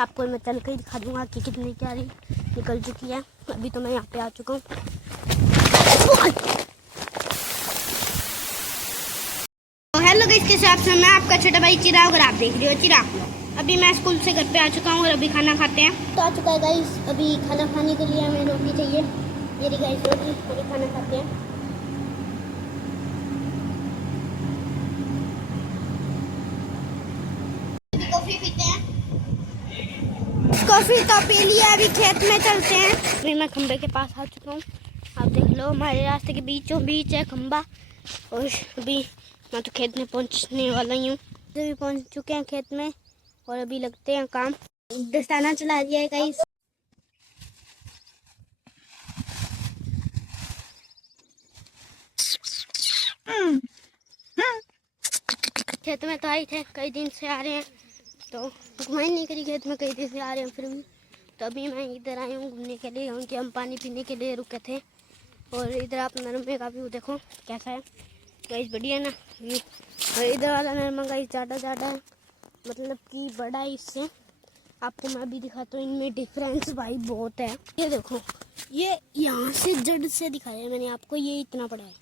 आपको मैं चल के दिखा दूंगा कि कितनी क्यारी निकल चुकी है। अभी तो मैं यहाँ पे आ चुका हूँ। हेलो गाइस, कैसे आप सब? मैं आपका छोटा भाई चिराग और आप देख रहे हो चिराग ब्लॉग। अभी मैं स्कूल से घर पे आ चुका हूँ और अभी खाना खाते हैं। तो आ चुका है गाइस, अभी खाना खाने के लिए हमें रोटी चाहिए। मेरी गाइस रोटी, अभी खाना खाते हैं। कॉफी पीते हैं। कॉफी तो पी लिया, अभी खेत में चलते हैं। अभी मैं खंबे के पास आ चुका हूँ। आप देख लो, हमारे रास्ते के बीचों बीच है खंबा। और अभी मैं तो खेत में पहुँचने वाला ही हूँ। अभी पहुँच चुके हैं खेत में और अभी लगते हैं काम। दस्ताना चला दिया है गाइस। खेत में तो आए थे, कई दिन से आ रहे हैं, तो घुमाई नहीं करी खेत में, कई दिन से आ रहे हैं फिर भी। तो अभी मैं इधर आई हूँ घूमने के लिए, क्योंकि हम पानी पीने के लिए रुके थे। और इधर आप नरमे का व्यू देखो कैसा है गाइस, बढ़िया है ना व्यू। और इधर वाला नरमा गाइस ज़्यादा है, मतलब कि बड़ा है इससे। आपको मैं अभी दिखाता हूँ, इनमें डिफरेंस भाई बहुत है। ये देखो, ये यहाँ से जड़ से दिखाया है मैंने आपको, ये इतना बड़ा है।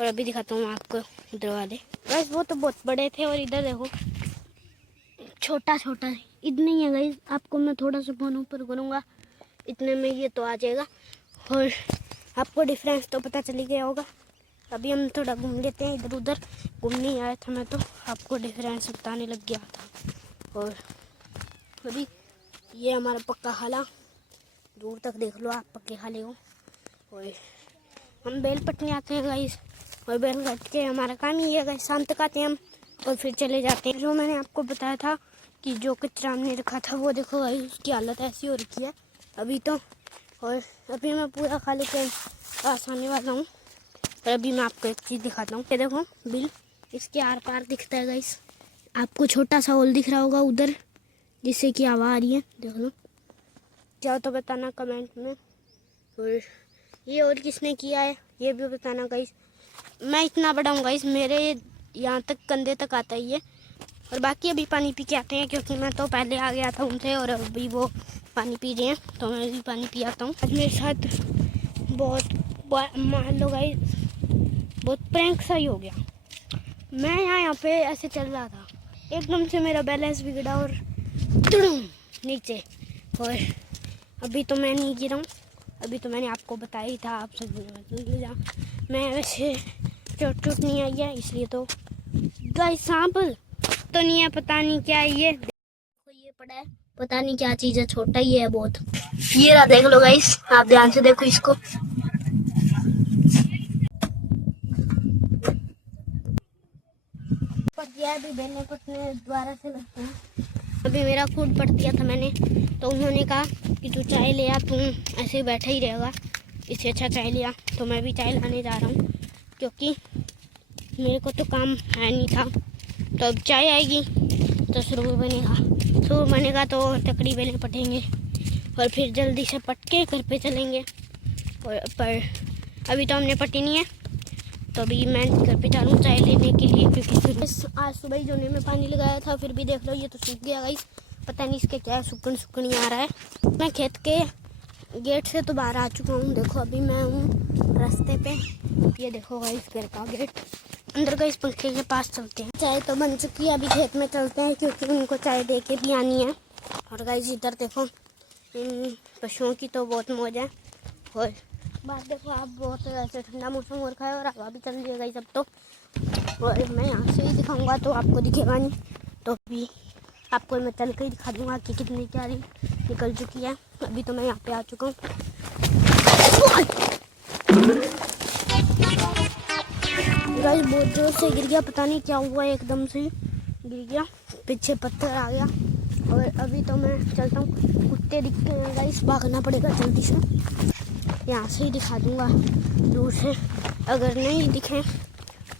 और अभी दिखाता हूँ आपको इधर वाले गाइस, वो तो बहुत बड़े थे। और इधर देखो छोटा है, इतने ही है गाइस। आपको मैं थोड़ा सा फोन ऊपर करूँगा, इतने में ये तो आ जाएगा। और आपको डिफरेंस तो पता चली गया होगा। अभी हम थोड़ा घूम लेते हैं इधर उधर। घूमने ही आया था मैं, तो आपको डिफरेंस बताने लग गया था। और अभी ये हमारा पक्का खाला, दूर तक देख लो आप पक्के खाले को। और हम बेल पटने आते हैं गाइस, और बेल कट के हमारा काम ही है गाइस, शाम तक आते हैं हम और फिर चले जाते हैं। जो मैंने आपको बताया था कि जो कचरा हमने रखा था, वो देखो गाइस उसकी हालत ऐसी हो रखी है अभी तो। और अभी मैं पूरा खाले के पास आने वाला हूँ। और अभी मैं आपको एक चीज़ दिखाता हूँ। ये देखो बिल, इसके आर पार दिखता है गाइस। आपको छोटा सा होल दिख रहा होगा उधर, जिससे कि हवा आ रही है, देख लो। क्या तो बताना कमेंट में। और ये और किसने किया है ये भी बताना गाइस। मैं इतना बड़ा हूँ गाइस, मेरे यहाँ तक कंधे तक आता ही है। और बाकी अभी पानी पी के आते हैं, क्योंकि मैं तो पहले आ गया था उनसे और अभी वो पानी पी रहे हैं, तो मैं भी पानी पी आता हूँ। आज मेरे साथ बहुत मान लो गाइस, बहुत प्रैंक सा ही हो गया। मैं यहाँ पे ऐसे चल रहा था, एकदम से मेरा बैलेंस बिगड़ा और नीचे। और अभी तो मैं नहीं गिरा हूँ, अभी तो मैंने आपको बताया ही था, आप सब मैं वैसे चोट नहीं आई है, इसलिए तो गाइस सांप तो नहीं है, पता नहीं क्या है ये। देखो ये पड़ा है, पता नहीं क्या चीज़ है, छोटा ही है बहुत। ये रहा, देख लो गाइस, आप ध्यान से देखो इसको। पट गया अभी बेलने पटने द्वारा से लगते हैं। अभी मेरा फूड पट दिया था मैंने, तो उन्होंने कहा कि तू चाय ले आ, तू ऐसे ही बैठा ही रहेगा, इससे अच्छा चाय लिया। तो मैं भी चाय लाने जा रहा हूँ, क्योंकि मेरे को तो काम है नहीं था। तो अब चाय आएगी तो शुरू बनेगा तो तकड़ी बेलें पटेंगे और फिर जल्दी से पट के घर पे चलेंगे। और पर अभी तो हमने पटी नहीं है, तो अभी मैं घर पे चालूँ चाय लेने के लिए, क्योंकि आज सुबह ही जोने में पानी लगाया था, फिर भी देख लो ये तो सूख गया गाइस। पता नहीं इसके क्या है, सुकन ही आ रहा है। मैं खेत के गेट से तो बाहर आ चुका हूँ। देखो अभी मैं हूँ रास्ते पे, ये देखो गाइस घर का गेट। अंदर का इस पंखे के पास चलते हैं। चाय तो बन चुकी है, अभी खेत में चलते हैं, क्योंकि उनको चाय दे के भी आनी है। और गाइस इधर देखो, इन पशुओं की तो बहुत मौज है। और बात देखो आप, बहुत ऐसे ठंडा मौसम हो रखा है और हवा भी चल रही है गाइस अब तो। और मैं यहाँ से ही दिखाऊंगा तो आपको दिखेगा नहीं, तो अभी आपको मैं चल के ही दिखा दूंगा कि कितनी क्यारी निकल चुकी है। अभी तो मैं यहाँ पे आ चुका हूँ। गाइस बहुत जोर से गिर गया, पता नहीं क्या हुआ, एकदम से गिर गया, पीछे पत्थर आ गया। और अभी तो मैं चलता हूँ, कुत्ते दिखते हैं गाइस, भागना पड़ेगा जल्दी से। यहाँ से ही दिखा दूँगा दूर से, अगर नहीं दिखे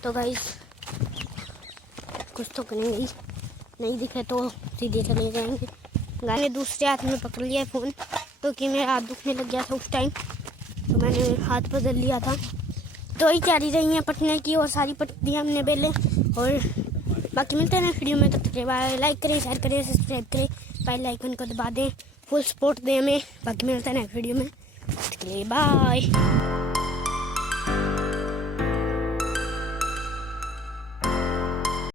तो गाइस कुछ तो करेंगे ही, नहीं दिखे तो सीधे चले जाएंगे। मैंने दूसरे हाथ में पकड़ लिया फ़ोन, क्योंकि मेरा हाथ दुखने लग गया था उस टाइम, तो मैंने हाथ बदल लिया था। तो ही तैयारी रही है पटने की, और सारी पट दी हमने बेलें। और बाकी मिलते हैं वीडियो में, तब तक लाइक करें, शेयर करें, सब्सक्राइब करें। बेल आइकन को दबा दें, फुल सपोर्ट दें हमें। बाकी मिलते हैं नेक्स्ट वीडियो में, उसके लिए बाय।